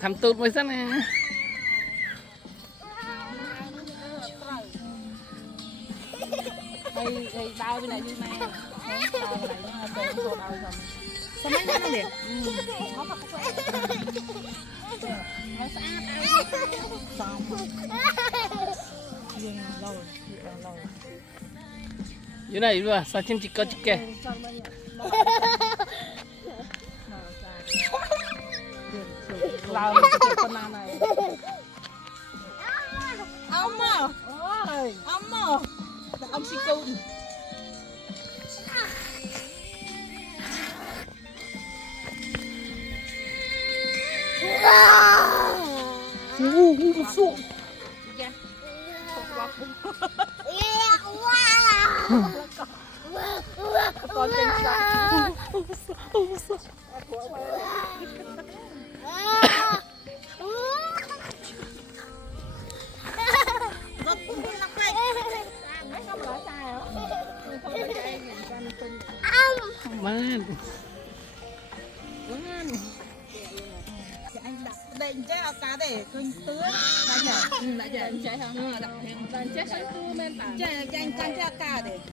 Thăm tụt mới sẵn nè. Thì đau bên này như này đau bên này nó đau rồi sao mấy nó liền nó thật nó xong nhưng lâu lâu Dưới này vừa sao chim chỉ có chỉ kè. lao con nào này ông à ông à ông xì cùn Sụ. con trên sàn Man. anh đặt đây chết ao cá để khơi tứa đã nhở đã nhở chết không đặt chết tứa men tả chết anh chết cá để